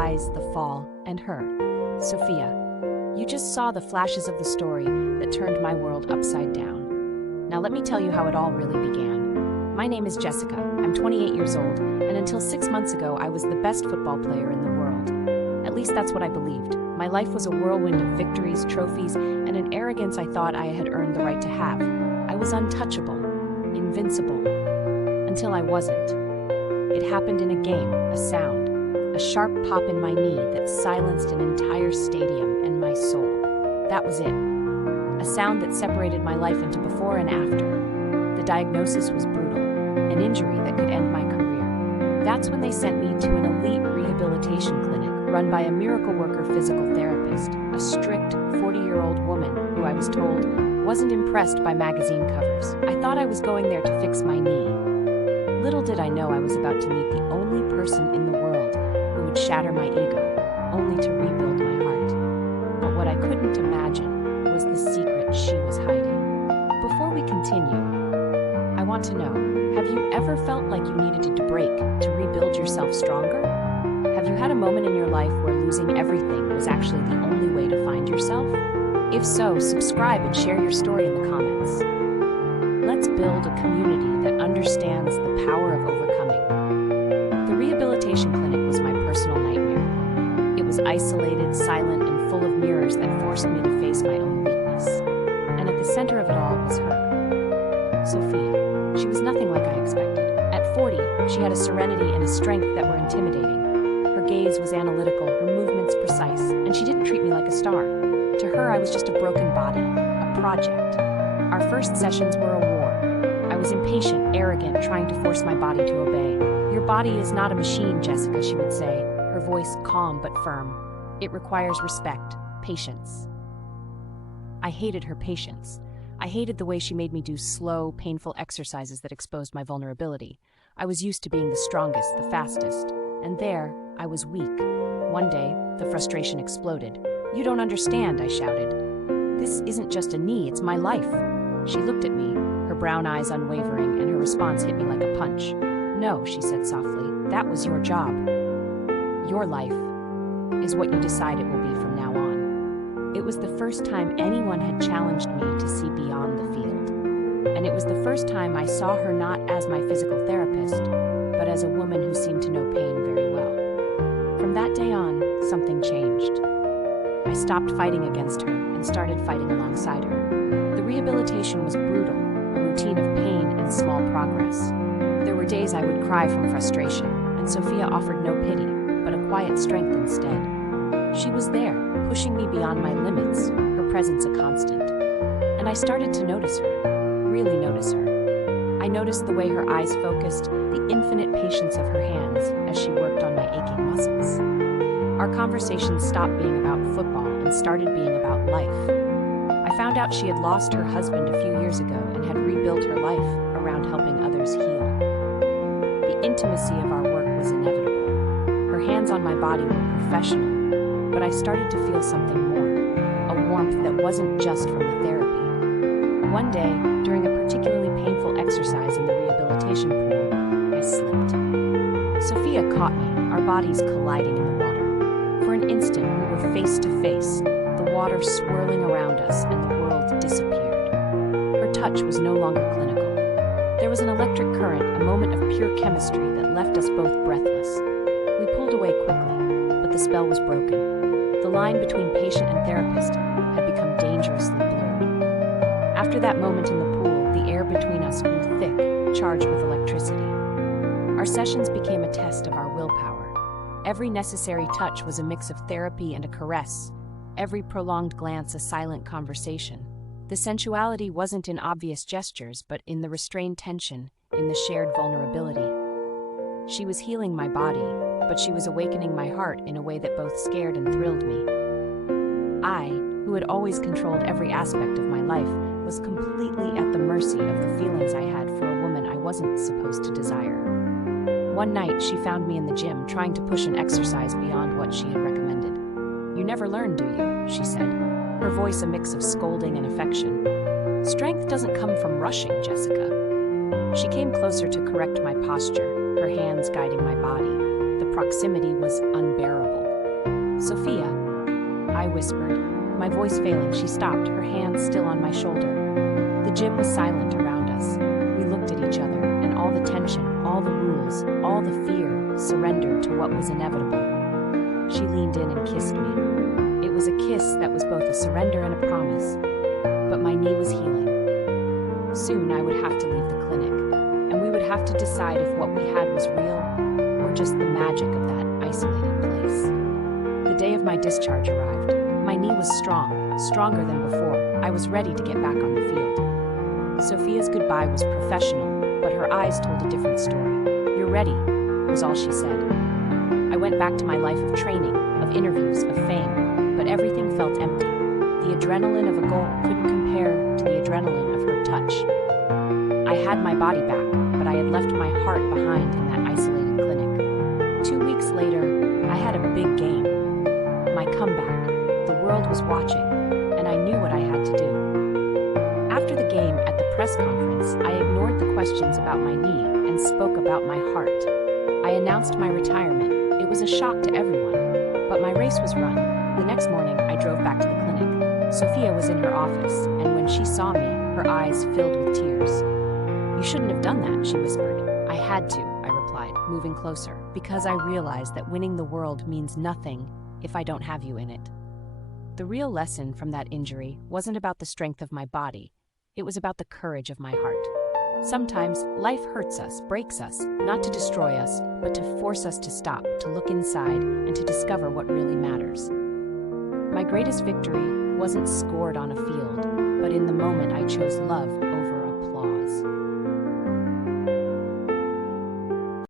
rise, the fall, and her, Sophia. You just saw the flashes of the story that turned my world upside down. Now let me tell you how it all really began. My name is Jessica. I'm 28 years old, and until 6 months ago, I was the best football player in the world. At least that's what I believed. My life was a whirlwind of victories, trophies, and an arrogance I thought I had earned the right to have. I was untouchable, invincible, until I wasn't. It happened in a game, a sound, a sharp pop in my knee that silenced an entire stadium and my soul. That was it. A sound that separated my life into before and after. The diagnosis was brutal, an injury that could end my career. That's when they sent me to an elite rehabilitation clinic run by a miracle worker physical therapist, a strict 40-year-old woman who I was told wasn't impressed by magazine covers. I thought I was going there to fix my knee. Little did I know I was about to meet the only person in the world who would shatter my ego, only to rebuild my heart. But what I couldn't imagine was the secret she was hiding. Before we continue, I want to know, have you ever felt like you needed to break to rebuild yourself stronger? Have you had a moment in your life where losing everything was actually the only way to find yourself? If so, subscribe and share your story in the comments. Let's build a community that understands the power of overcoming. The rehabilitation clinic was my personal nightmare. It was isolated, silent, and full of mirrors that forced me to face my own weakness. And at the center of it all was her, Sophia. She was nothing like I expected. At 40, she had a serenity and a strength that were intimidating. Her gaze was analytical, her movements precise, and she didn't treat me like a star. To her, I was just a broken body, a project. Our first sessions were a war. I was impatient, arrogant, trying to force my body to obey. Your body is not a machine, Jessica, she would say, her voice calm but firm. It requires respect, patience. I hated her patience. I hated the way she made me do slow, painful exercises that exposed my vulnerability. I was used to being the strongest, the fastest, and there, I was weak. One day, the frustration exploded. "You don't understand," I shouted. "This isn't just a knee, it's my life." She looked at me, her brown eyes unwavering, and her response hit me like a punch. "No," she said softly, "that was your job. Your life is what you decide it will be from now on." It was the first time anyone had challenged me to see beyond the field. And it was the first time I saw her not as my physical therapist, but as a woman who seemed to know pain very well. From that day on, something changed. I stopped fighting against her and started fighting alongside her. The rehabilitation was brutal, a routine of pain and small progress. There were days I would cry from frustration, and Sophia offered no pity, but a quiet strength instead. She was there, pushing me beyond my limits, her presence a constant. And I started to notice her, really notice her. I noticed the way her eyes focused, the infinite patience of her hands as she worked on my aching muscles. Our conversations stopped being about football and started being about life. I found out she had lost her husband a few years ago and had rebuilt her life around helping others heal. The intimacy of our work was inevitable. Her hands on my body were professional, but I started to feel something more, a warmth that wasn't just from the therapy. One day, during a particularly painful exercise in the rehabilitation pool, I slipped. Sophia caught me, our bodies colliding in the water. For an instant, we were face to face, the water swirling around us and the world disappeared. Her touch was no longer clinical. There was an electric current, a moment of pure chemistry that left us both breathless. We pulled away quickly, but the spell was broken. The line between patient and therapist had become dangerously blurred. After that moment in the pool, the air between us grew thick, charged with electricity. Our sessions became a test of our willpower. Every necessary touch was a mix of therapy and a caress, every prolonged glance a silent conversation. The sensuality wasn't in obvious gestures, but in the restrained tension, in the shared vulnerability. She was healing my body, but she was awakening my heart in a way that both scared and thrilled me. I, who had always controlled every aspect of my life, was completely at the mercy of the feelings I had for a woman I wasn't supposed to desire. One night, she found me in the gym, trying to push an exercise beyond what she had recommended. "You never learn, do you?" she said, her voice a mix of scolding and affection. "Strength doesn't come from rushing, Jessica." She came closer to correct my posture, her hands guiding my body. The proximity was unbearable. Sophia, I whispered. My voice failing, she stopped, her hand still on my shoulder. The gym was silent around us. We looked at each other, and all the tension, all the rules, all the fear surrendered to what was inevitable. She leaned in and kissed me. It was a kiss that was both a surrender and a promise. But my knee was healing. Soon I would have to leave the clinic, and we would have to decide if what we had was real or just the magic of that isolated place. The day of my discharge arrived. My knee was strong, stronger than before. I was ready to get back on the field. Sophia's goodbye was professional, but her eyes told a different story. "You're ready," was all she said. I went back to my life of training, of interviews, of fame, but everything felt empty. The adrenaline of a goal couldn't compare to the adrenaline of her touch. I had my body back, but I had left my heart behind in that isolated clinic. 2 weeks later, I had a big game. My comeback. The world was watching, and I knew what I had to do. After the game, at the press conference, I ignored the questions about my knee and spoke about my heart. I announced my retirement. It was a shock to everyone, but my race was run. The next morning, I drove back to the clinic. Sophia was in her office, and when she saw me, her eyes filled with tears. "You shouldn't have done that," she whispered. "I had to," I replied, moving closer, because I realized that winning the world means nothing if I don't have you in it. The real lesson from that injury wasn't about the strength of my body. It was about the courage of my heart. Sometimes life hurts us, breaks us, not to destroy us, but to force us to stop, to look inside, and to discover what really matters. My greatest victory wasn't scored on a field, but in the moment I chose love